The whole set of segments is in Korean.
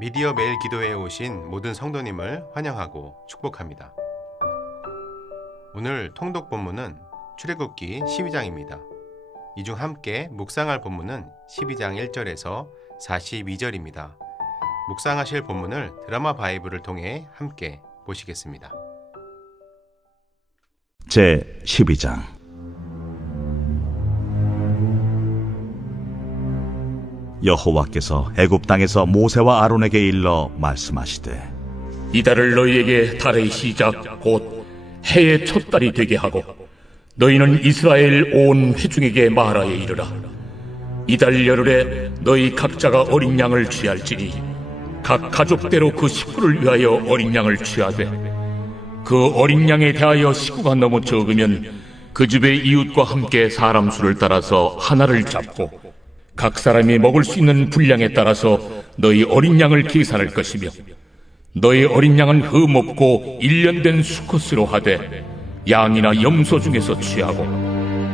미디어 매일 기도회에 오신 모든 성도님을 환영하고 축복합니다. 오늘 통독 본문은 출애굽기 12장입니다. 이 중 함께 묵상할 본문은 12장 1절에서 42절입니다. 묵상하실 본문을 드라마 바이블을 통해 함께 보시겠습니다. 제 12장. 여호와께서 애굽 땅에서 모세와 아론에게 일러 말씀하시되, 이달을 너희에게 달의 시작 곧 해의 첫 달이 되게 하고 너희는 이스라엘 온 회중에게 말하여 이르라. 이달 열흘에 너희 각자가 어린 양을 취할지니 각 가족대로 그 식구를 위하여 어린 양을 취하되, 그 어린 양에 대하여 식구가 너무 적으면 그 집의 이웃과 함께 사람 수를 따라서 하나를 잡고 각 사람이 먹을 수 있는 분량에 따라서 너희 어린 양을 계산할 것이며, 너희 어린 양은 흠없고 1년 된 수컷으로 하되 양이나 염소 중에서 취하고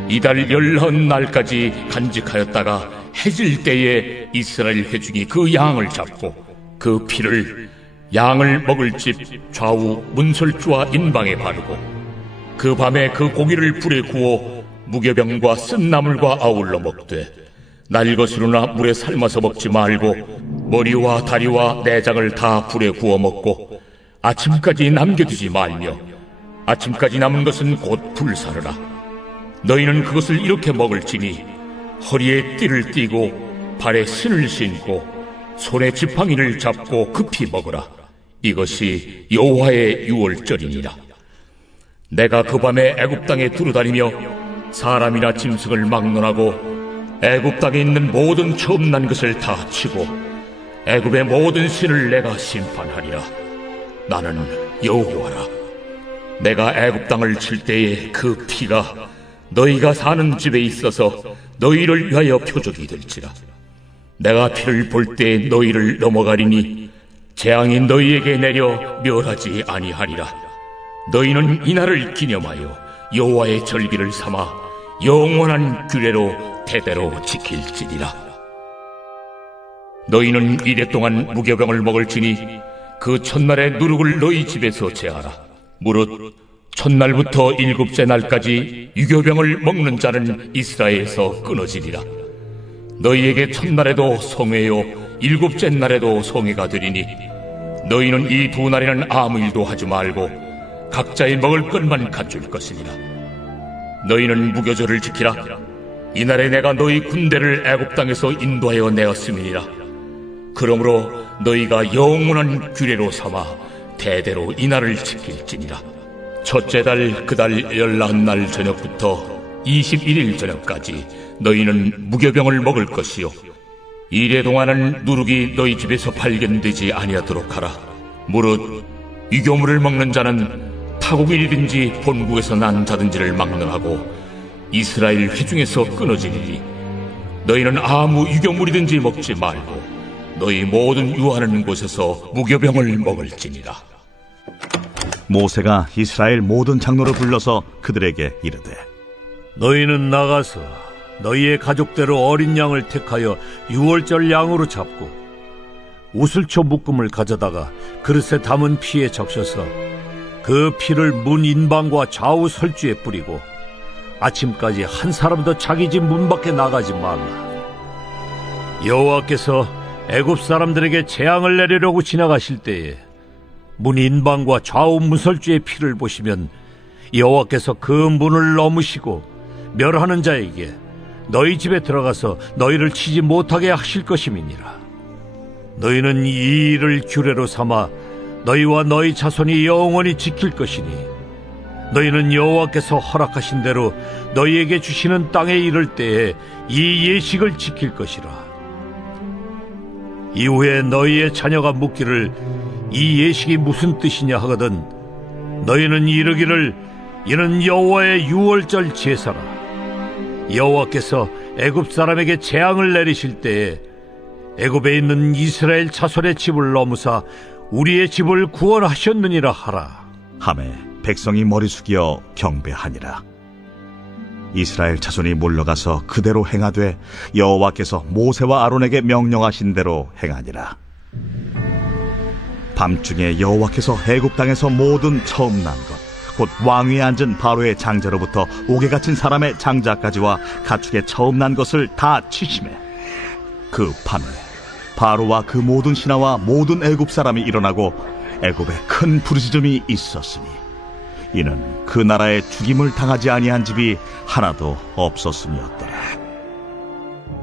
이달 19날까지 간직하였다가 해질 때에 이스라엘 회중이 그 양을 잡고 그 피를 양을 먹을 집 좌우 문설주와 인방에 바르고 그 밤에 그 고기를 불에 구워 무교병과 쓴 나물과 아울러 먹되, 날것으로나 물에 삶아서 먹지 말고 머리와 다리와 내장을 다 불에 구워 먹고 아침까지 남겨두지 말며 아침까지 남은 것은 곧 불사르라. 너희는 그것을 이렇게 먹을지니 허리에 띠를 띠고 발에 신을 신고 손에 지팡이를 잡고 급히 먹으라. 이것이 여호와의 유월절이니라. 내가 그 밤에 애굽 땅에 두루다니며 사람이나 짐승을 막론하고 애굽 땅에 있는 모든 처음 난 것을 다 치고 애굽의 모든 신을 내가 심판하리라. 나는 여호와라. 내가 애굽 땅을 칠 때에 그 피가 너희가 사는 집에 있어서 너희를 위하여 표적이 될지라. 내가 피를 볼 때 너희를 넘어가리니 재앙이 너희에게 내려 멸하지 아니하리라. 너희는 이날을 기념하여 여호와의 절기를 삼아 영원한 규례로 대대로 지킬지니라. 너희는 이래 동안 무교병을 먹을지니 그 첫날의 누룩을 너희 집에서 제하라. 무릇 첫날부터 일곱째 날까지 유교병을 먹는 자는 이스라엘에서 끊어지리라. 너희에게 첫날에도 성회요 일곱째 날에도 성회가 되리니 너희는 이 두 날에는 아무 일도 하지 말고 각자의 먹을 것만 갖출 것이니라. 너희는 무교절을 지키라. 이날에 내가 너희 군대를 애굽 땅에서 인도하여 내었음이니라. 그러므로 너희가 영원한 규례로 삼아 대대로 이날을 지킬지니라. 첫째 달 그 달 19날 저녁부터 21일 저녁까지 너희는 무교병을 먹을 것이요 이래 동안은 누룩이 너희 집에서 발견되지 아니하도록 하라. 무릇 유교물을 먹는 자는 타국인이든지 본국에서 난 자든지를 막론하고 이스라엘 회중에서 끊어지리니 너희는 아무 유교물이든지 먹지 말고 너희 모든 유하는 곳에서 무교병을 먹을지니라. 모세가 이스라엘 모든 장로를 불러서 그들에게 이르되, 너희는 나가서 너희의 가족대로 어린 양을 택하여 유월절 양으로 잡고 우슬초 묶음을 가져다가 그릇에 담은 피에 적셔서 그 피를 문 인방과 좌우 설주에 뿌리고 아침까지 한 사람도 자기 집 문 밖에 나가지 말라. 여호와께서 애굽 사람들에게 재앙을 내리려고 지나가실 때에 문 인방과 좌우 문설주의 피를 보시면 여호와께서 그 문을 넘으시고 멸하는 자에게 너희 집에 들어가서 너희를 치지 못하게 하실 것임이니라. 너희는 이 일을 규례로 삼아 너희와 너희 자손이 영원히 지킬 것이니 너희는 여호와께서 허락하신 대로 너희에게 주시는 땅에 이를 때에 이 예식을 지킬 것이라. 이후에 너희의 자녀가 묻기를 이 예식이 무슨 뜻이냐 하거든 너희는 이르기를 이는 여호와의 유월절 제사라. 여호와께서 애굽 사람에게 재앙을 내리실 때에 애굽에 있는 이스라엘 자손의 집을 넘으사 우리의 집을 구원하셨느니라 하라. 하매 백성이 머리 숙여 경배하니라. 이스라엘 자손이 물러가서 그대로 행하되 여호와께서 모세와 아론에게 명령하신 대로 행하니라. 밤중에 여호와께서 애굽 땅에서 모든 처음 난 것, 곧 왕위에 앉은 바로의 장자로부터 옥에 갇힌 사람의 장자까지와 가축의 처음 난 것을 다 치심해. 그 밤에 바로와 그 모든 신하와 모든 애굽 사람이 일어나고 애굽에 큰 부르짖음이 있었으니 이는 그 나라에 죽임을 당하지 아니한 집이 하나도 없었음이었더라.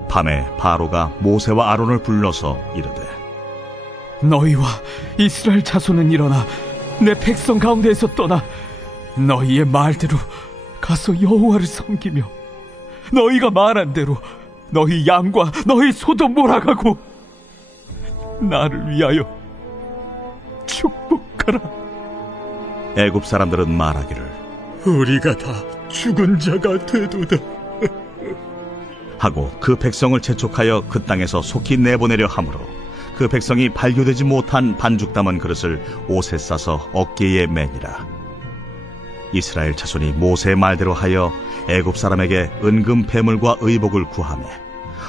밤에 바로가 모세와 아론을 불러서 이르되, 너희와 이스라엘 자손은 일어나 내 백성 가운데에서 떠나 너희의 말대로 가서 여호와를 섬기며 너희가 말한 대로 너희 양과 너희 소도 몰아가고 나를 위하여 축복하라. 애굽 사람들은 말하기를 우리가 다 죽은 자가 되도다. 하고 그 백성을 재촉하여 그 땅에서 속히 내보내려 하므로 그 백성이 발교되지 못한 반죽 담은 그릇을 옷에 싸서 어깨에 매니라. 이스라엘 자손이 모세의 말대로 하여 애굽 사람에게 은금 패물과 의복을 구하매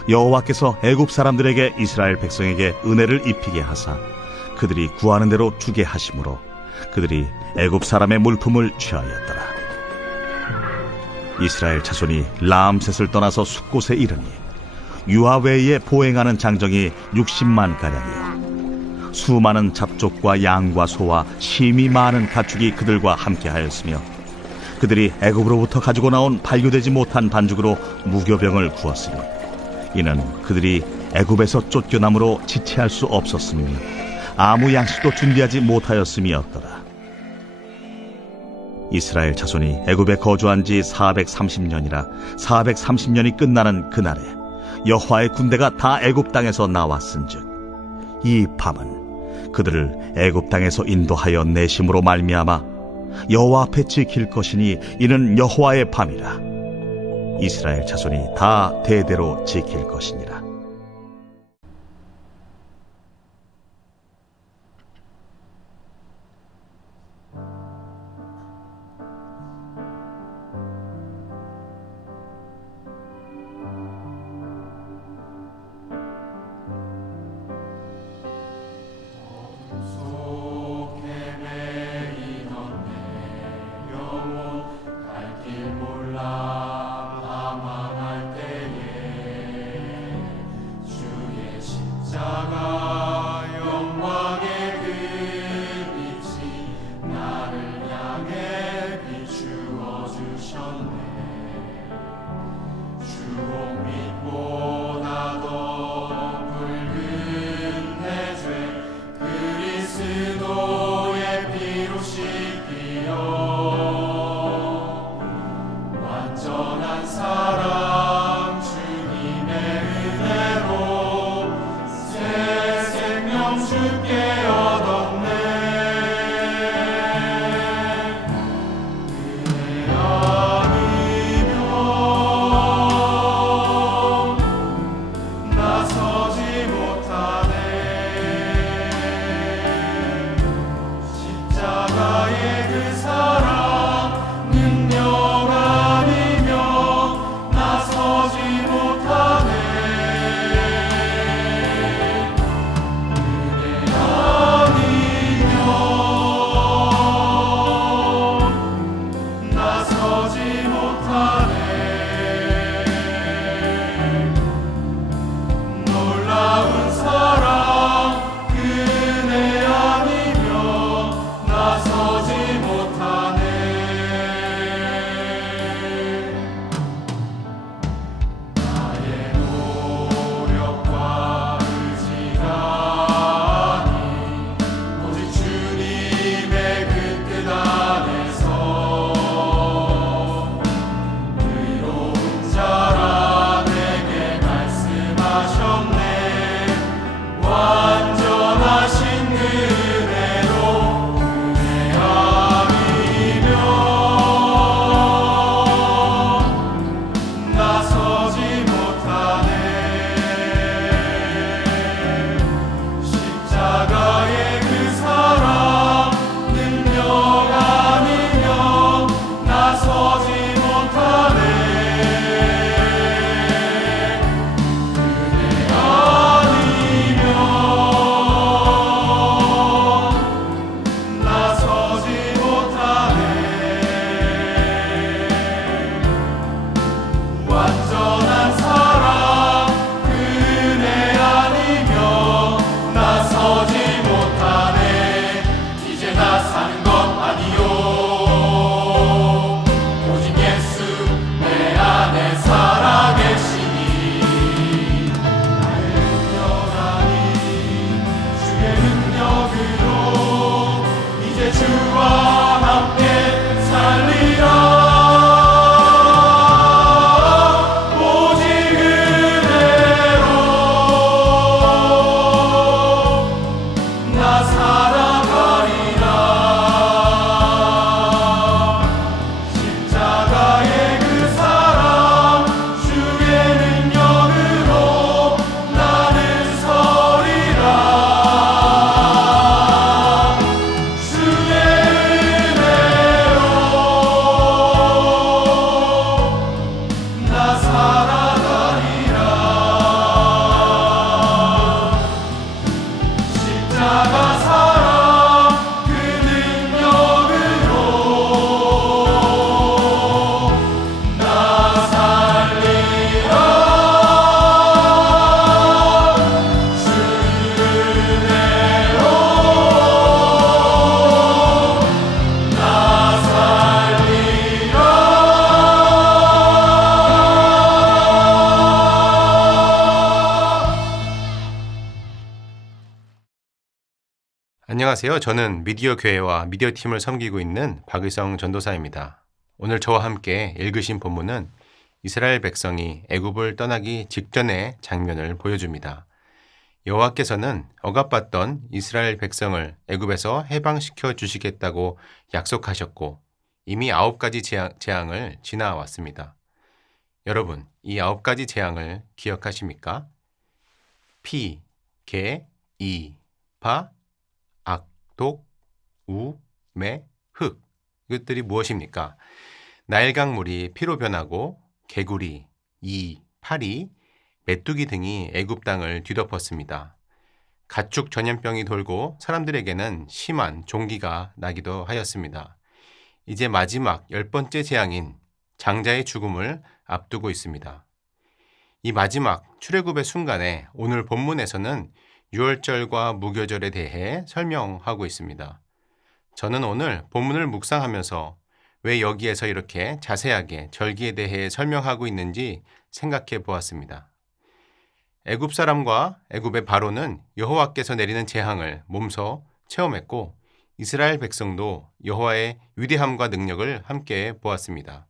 여호와께서 애굽 사람들에게 이스라엘 백성에게 은혜를 입히게 하사 그들이 구하는 대로 주게 하심으로 그들이 애굽 사람의 물품을 취하였더라. 이스라엘 자손이 라암셋을 떠나서 숲곳에 이르니 유아 외에 보행하는 장정이 60만 가량이요 수많은 잡족과 양과 소와 심이 많은 가축이 그들과 함께하였으며 그들이 애굽으로부터 가지고 나온 발교되지 못한 반죽으로 무교병을 구웠으니 이는 그들이 애굽에서 쫓겨남으로 지체할 수 없었으며 아무 양식도 준비하지 못하였음이었더라. 이스라엘 자손이 애굽에 거주한 지 430년이라 430년이 끝나는 그날에 여호와의 군대가 다 애굽 땅에서 나왔은즉 이 밤은 그들을 애굽 땅에서 인도하여 내심으로 말미암아 여호와 앞에 지킬 것이니 이는 여호와의 밤이라. 이스라엘 자손이 다 대대로 지킬 것이니라. 안녕하세요. 저는 미디어 교회와 미디어 팀을 섬기고 있는 박의성 전도사입니다. 오늘 저와 함께 읽으신 본문은 이스라엘 백성이 애굽을 떠나기 직전의 장면을 보여줍니다. 여호와께서는 억압받던 이스라엘 백성을 애굽에서 해방시켜 주시겠다고 약속하셨고 이미 9가지 재앙을 지나왔습니다. 여러분, 이 9가지 재앙을 기억하십니까? 피, 개, 이, 바, 악, 독, 우, 매, 흙. 이것들이 무엇입니까? 나일강물이 피로 변하고 개구리, 이, 파리, 메뚜기 등이 애굽 땅을 뒤덮었습니다. 가축 전염병이 돌고 사람들에게는 심한 종기가 나기도 하였습니다. 이제 마지막 10번째 재앙인 장자의 죽음을 앞두고 있습니다. 이 마지막 출애굽의 순간에 오늘 본문에서는 유월절과 무교절에 대해 설명하고 있습니다. 저는 오늘 본문을 묵상하면서 왜 여기에서 이렇게 자세하게 절기에 대해 설명하고 있는지 생각해 보았습니다. 애굽 사람과 애굽의 바로는 여호와께서 내리는 재앙을 몸소 체험했고 이스라엘 백성도 여호와의 위대함과 능력을 함께 보았습니다.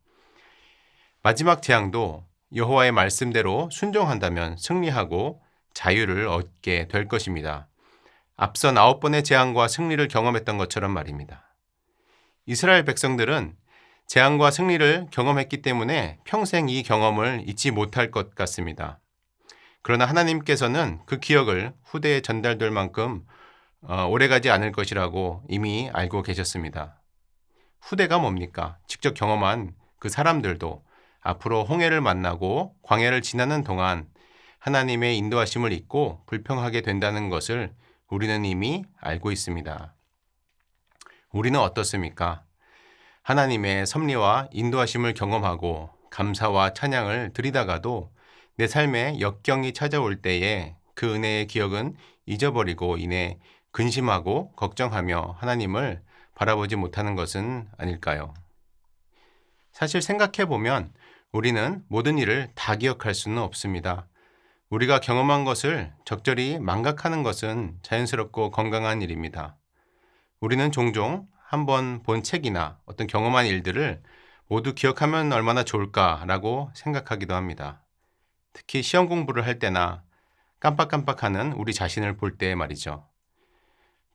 마지막 재앙도 여호와의 말씀대로 순종한다면 승리하고 자유를 얻게 될 것입니다. 앞선 9번의 재앙과 승리를 경험했던 것처럼 말입니다. 이스라엘 백성들은 재앙과 승리를 경험했기 때문에 평생 이 경험을 잊지 못할 것 같습니다. 그러나 하나님께서는 그 기억을 후대에 전달될 만큼 오래가지 않을 것이라고 이미 알고 계셨습니다. 후대가 뭡니까? 직접 경험한 그 사람들도 앞으로 홍해를 만나고 광야를 지나는 동안 하나님의 인도하심을 잊고 불평하게 된다는 것을 우리는 이미 알고 있습니다. 우리는 어떻습니까? 하나님의 섭리와 인도하심을 경험하고 감사와 찬양을 드리다가도 내 삶에 역경이 찾아올 때에 그 은혜의 기억은 잊어버리고 이내 근심하고 걱정하며 하나님을 바라보지 못하는 것은 아닐까요? 사실 생각해보면 우리는 모든 일을 다 기억할 수는 없습니다. 우리가 경험한 것을 적절히 망각하는 것은 자연스럽고 건강한 일입니다. 우리는 종종 한번 본 책이나 어떤 경험한 일들을 모두 기억하면 얼마나 좋을까라고 생각하기도 합니다. 특히 시험 공부를 할 때나 깜빡깜빡하는 우리 자신을 볼 때 말이죠.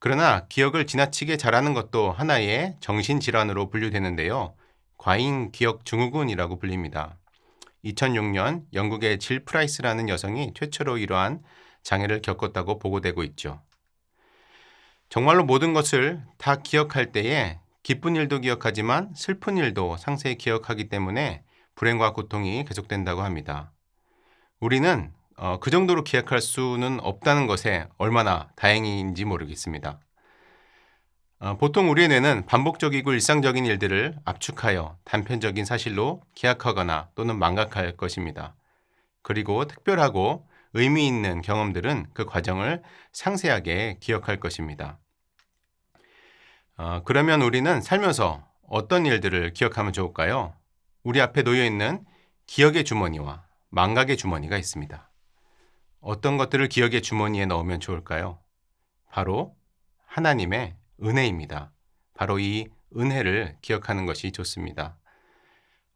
그러나 기억을 지나치게 잘하는 것도 하나의 정신질환으로 분류되는데요. 과잉 기억 증후군이라고 불립니다. 2006년 영국의 질 프라이스라는 여성이 최초로 이러한 장애를 겪었다고 보고되고 있죠. 정말로 모든 것을 다 기억할 때에 기쁜 일도 기억하지만 슬픈 일도 상세히 기억하기 때문에 불행과 고통이 계속된다고 합니다. 우리는 그 정도로 기억할 수는 없다는 것에 얼마나 다행인지 모르겠습니다. 보통 우리의 뇌는 반복적이고 일상적인 일들을 압축하여 단편적인 사실로 기억하거나 또는 망각할 것입니다. 그리고 특별하고 의미 있는 경험들은 그 과정을 상세하게 기억할 것입니다. 그러면 우리는 살면서 어떤 일들을 기억하면 좋을까요? 우리 앞에 놓여 있는 기억의 주머니와 망각의 주머니가 있습니다. 어떤 것들을 기억의 주머니에 넣으면 좋을까요? 바로 하나님의 은혜입니다. 바로 이 은혜를 기억하는 것이 좋습니다.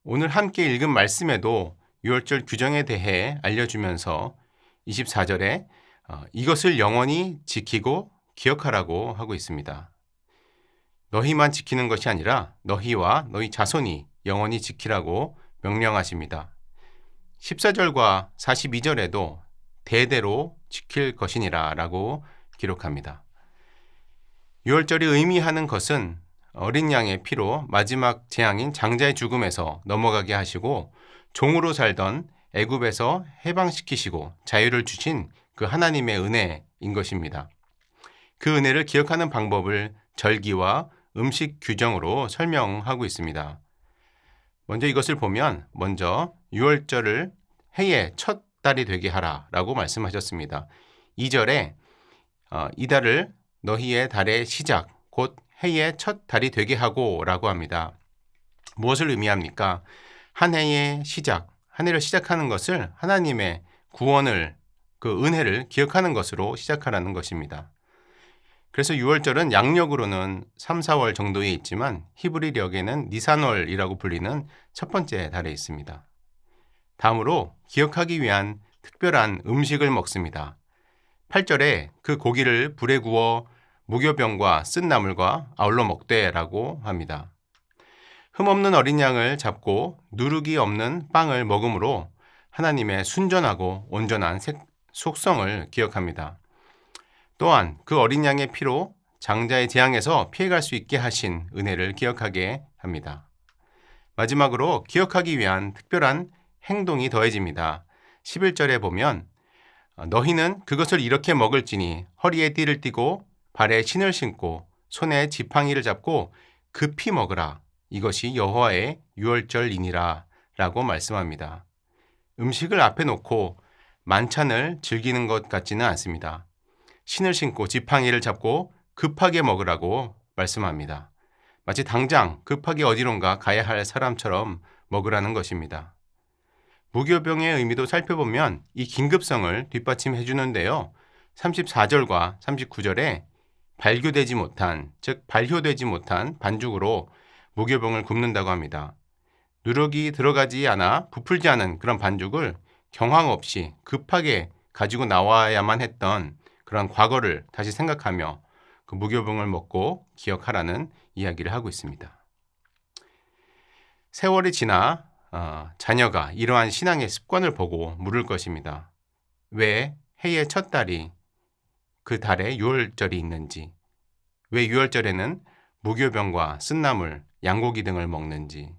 오늘 함께 읽은 말씀에도 유월절 규정에 대해 알려주면서 24절에 이것을 영원히 지키고 기억하라고 하고 있습니다. 너희만 지키는 것이 아니라 너희와 너희 자손이 영원히 지키라고 명령하십니다. 14절과 42절에도 대대로 지킬 것이니라 라고 기록합니다. 유월절이 의미하는 것은 어린 양의 피로 마지막 재앙인 장자의 죽음에서 넘어가게 하시고 종으로 살던 애굽에서 해방시키시고 자유를 주신 그 하나님의 은혜인 것입니다. 그 은혜를 기억하는 방법을 절기와 음식 규정으로 설명하고 있습니다. 먼저 이것을 보면 먼저 유월절을 해의 첫 달이 되게 하라 라고 말씀하셨습니다. 2절에 이 달을 너희의 달의 시작 곧 해의 첫 달이 되게 하고 라고 합니다. 무엇을 의미합니까? 한 해의 시작, 한 해를 시작하는 것을 하나님의 구원을 그 은혜를 기억하는 것으로 시작하라는 것입니다. 그래서 유월절은 양력으로는 3, 4월 정도에 있지만 히브리력에는 니산월이라고 불리는 첫 번째 달에 있습니다. 다음으로 기억하기 위한 특별한 음식을 먹습니다. 8절에 그 고기를 불에 구워 무교병과 쓴 나물과 아울러 먹되라고 합니다. 흠없는 어린 양을 잡고 누룩이 없는 빵을 먹음으로 하나님의 순전하고 온전한 속성을 기억합니다. 또한 그 어린 양의 피로 장자의 재앙에서 피해갈 수 있게 하신 은혜를 기억하게 합니다. 마지막으로 기억하기 위한 특별한 행동이 더해집니다. 11절에 보면 너희는 그것을 이렇게 먹을지니 허리에 띠를 띠고 발에 신을 신고 손에 지팡이를 잡고 급히 먹으라. 이것이 여호와의 유월절이니라 라고 말씀합니다. 음식을 앞에 놓고 만찬을 즐기는 것 같지는 않습니다. 신을 신고 지팡이를 잡고 급하게 먹으라고 말씀합니다. 마치 당장 급하게 어디론가 가야 할 사람처럼 먹으라는 것입니다. 무교병의 의미도 살펴보면 이 긴급성을 뒷받침해 주는데요. 34절과 39절에 발효되지 못한 반죽으로 무교병을 굽는다고 합니다. 누룩이 들어가지 않아 부풀지 않은 그런 반죽을 경황 없이 급하게 가지고 나와야만 했던 그런 과거를 다시 생각하며 그 무교병을 먹고 기억하라는 이야기를 하고 있습니다. 세월이 지나 자녀가 이러한 신앙의 습관을 보고 물을 것입니다. 왜 해의 첫 달이 그 달에 유월절이 있는지, 왜 유월절에는 무교병과 쓴나물, 양고기 등을 먹는지,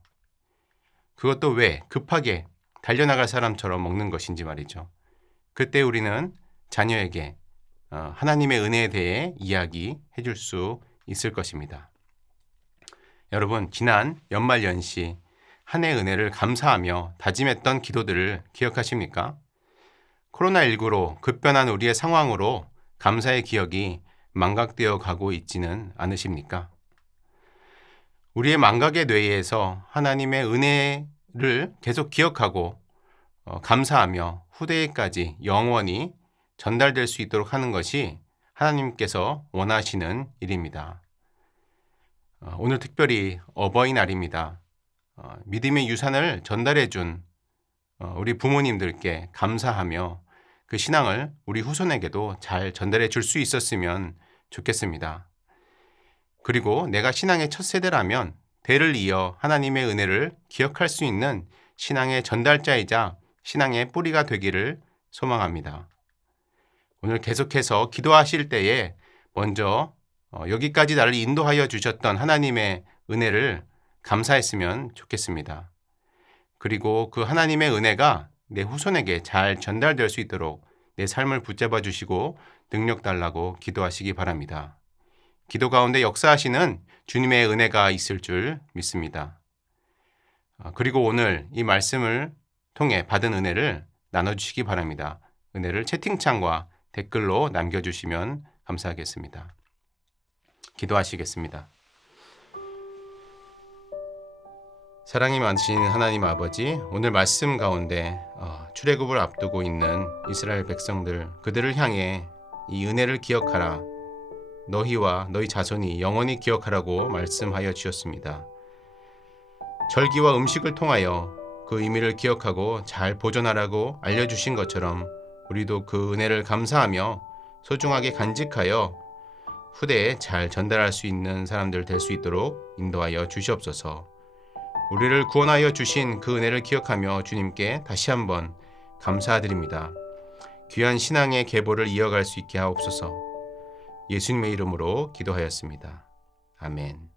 그것도 왜 급하게 달려나갈 사람처럼 먹는 것인지 말이죠. 그때 우리는 자녀에게 하나님의 은혜에 대해 이야기해 줄 수 있을 것입니다. 여러분, 지난 연말연시 한 해 은혜를 감사하며 다짐했던 기도들을 기억하십니까? 코로나19로 급변한 우리의 상황으로 감사의 기억이 망각되어 가고 있지는 않으십니까? 우리의 망각의 뇌에서 하나님의 은혜를 계속 기억하고 감사하며 후대에까지 영원히 전달될 수 있도록 하는 것이 하나님께서 원하시는 일입니다. 오늘 특별히 어버이날입니다. 믿음의 유산을 전달해 준 우리 부모님들께 감사하며 그 신앙을 우리 후손에게도 잘 전달해 줄 수 있었으면 좋겠습니다. 그리고 내가 신앙의 첫 세대라면 대를 이어 하나님의 은혜를 기억할 수 있는 신앙의 전달자이자 신앙의 뿌리가 되기를 소망합니다. 오늘 계속해서 기도하실 때에 먼저 여기까지 나를 인도하여 주셨던 하나님의 은혜를 감사했으면 좋겠습니다. 그리고 그 하나님의 은혜가 내 후손에게 잘 전달될 수 있도록 내 삶을 붙잡아 주시고 능력 달라고 기도하시기 바랍니다. 기도 가운데 역사하시는 주님의 은혜가 있을 줄 믿습니다. 그리고 오늘 이 말씀을 통해 받은 은혜를 나눠주시기 바랍니다. 은혜를 채팅창과 댓글로 남겨주시면 감사하겠습니다. 기도하시겠습니다. 사랑이 많으신 하나님 아버지, 오늘 말씀 가운데 출애굽을 앞두고 있는 이스라엘 백성들, 그들을 향해 이 은혜를 기억하라, 너희와 너희 자손이 영원히 기억하라고 말씀하여 주셨습니다. 절기와 음식을 통하여 그 의미를 기억하고 잘 보존하라고 알려주신 것처럼 우리도 그 은혜를 감사하며 소중하게 간직하여 후대에 잘 전달할 수 있는 사람들 될 수 있도록 인도하여 주시옵소서. 우리를 구원하여 주신 그 은혜를 기억하며 주님께 다시 한번 감사드립니다. 귀한 신앙의 계보를 이어갈 수 있게 하옵소서. 예수님의 이름으로 기도하였습니다. 아멘.